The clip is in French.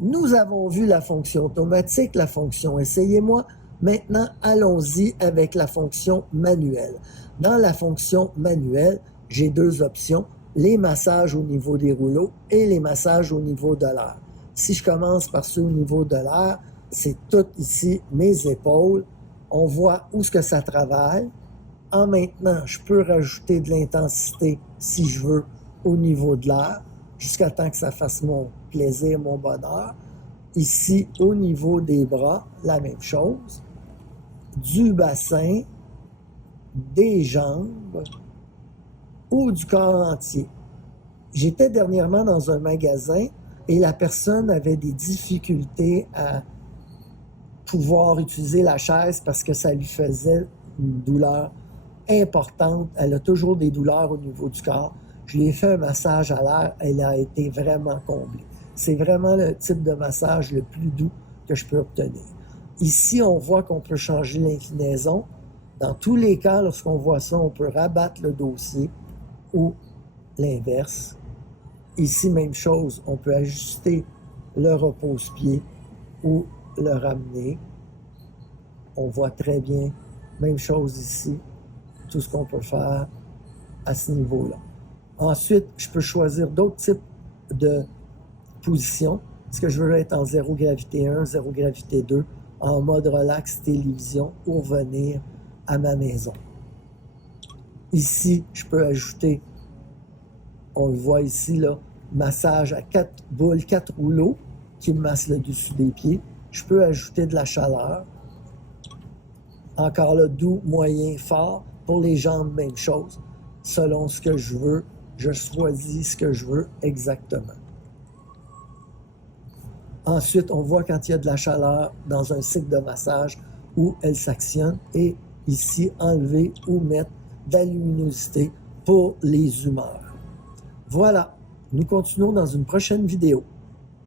Nous avons vu la fonction automatique, la fonction essayez-moi. Maintenant, allons-y avec la fonction manuelle. Dans la fonction manuelle, j'ai deux options, les massages au niveau des rouleaux et les massages au niveau de l'air. Si je commence par ceux au niveau de l'air, c'est tout ici, mes épaules. On voit où ce que ça travaille. En maintenant, je peux rajouter de l'intensité si je veux au niveau de l'air, jusqu'à temps que ça fasse mon plaisir, mon bonheur. Ici, au niveau des bras, la même chose. Du bassin, des jambes ou du corps entier. J'étais dernièrement dans un magasin et la personne avait des difficultés à pouvoir utiliser la chaise parce que ça lui faisait une douleur importante. Elle a toujours des douleurs au niveau du corps. Je lui ai fait un massage à l'air, elle a été vraiment comblée. C'est vraiment le type de massage le plus doux que je peux obtenir. Ici, on voit qu'on peut changer l'inclinaison. Dans tous les cas, lorsqu'on voit ça, on peut rabattre le dossier ou l'inverse. Ici, même chose, on peut ajuster le repose-pied ou le ramener. On voit très bien, même chose ici, tout ce qu'on peut faire à ce niveau-là. Ensuite, je peux choisir d'autres types de positions. Est-ce que je veux être en 0 gravité 1, 0 gravité 2, en mode relax télévision ou revenir à ma maison. Ici, je peux ajouter, on le voit ici, là, massage à 4 boules, 4 rouleaux qui me massent le dessus des pieds. Je peux ajouter de la chaleur. Encore là, doux, moyen, fort. Pour les jambes, même chose. Selon ce que je veux, je choisis ce que je veux exactement. Ensuite, on voit quand il y a de la chaleur dans un cycle de massage où elle s'actionne et ici, enlever ou mettre de la luminosité pour les humeurs. Voilà, nous continuons dans une prochaine vidéo.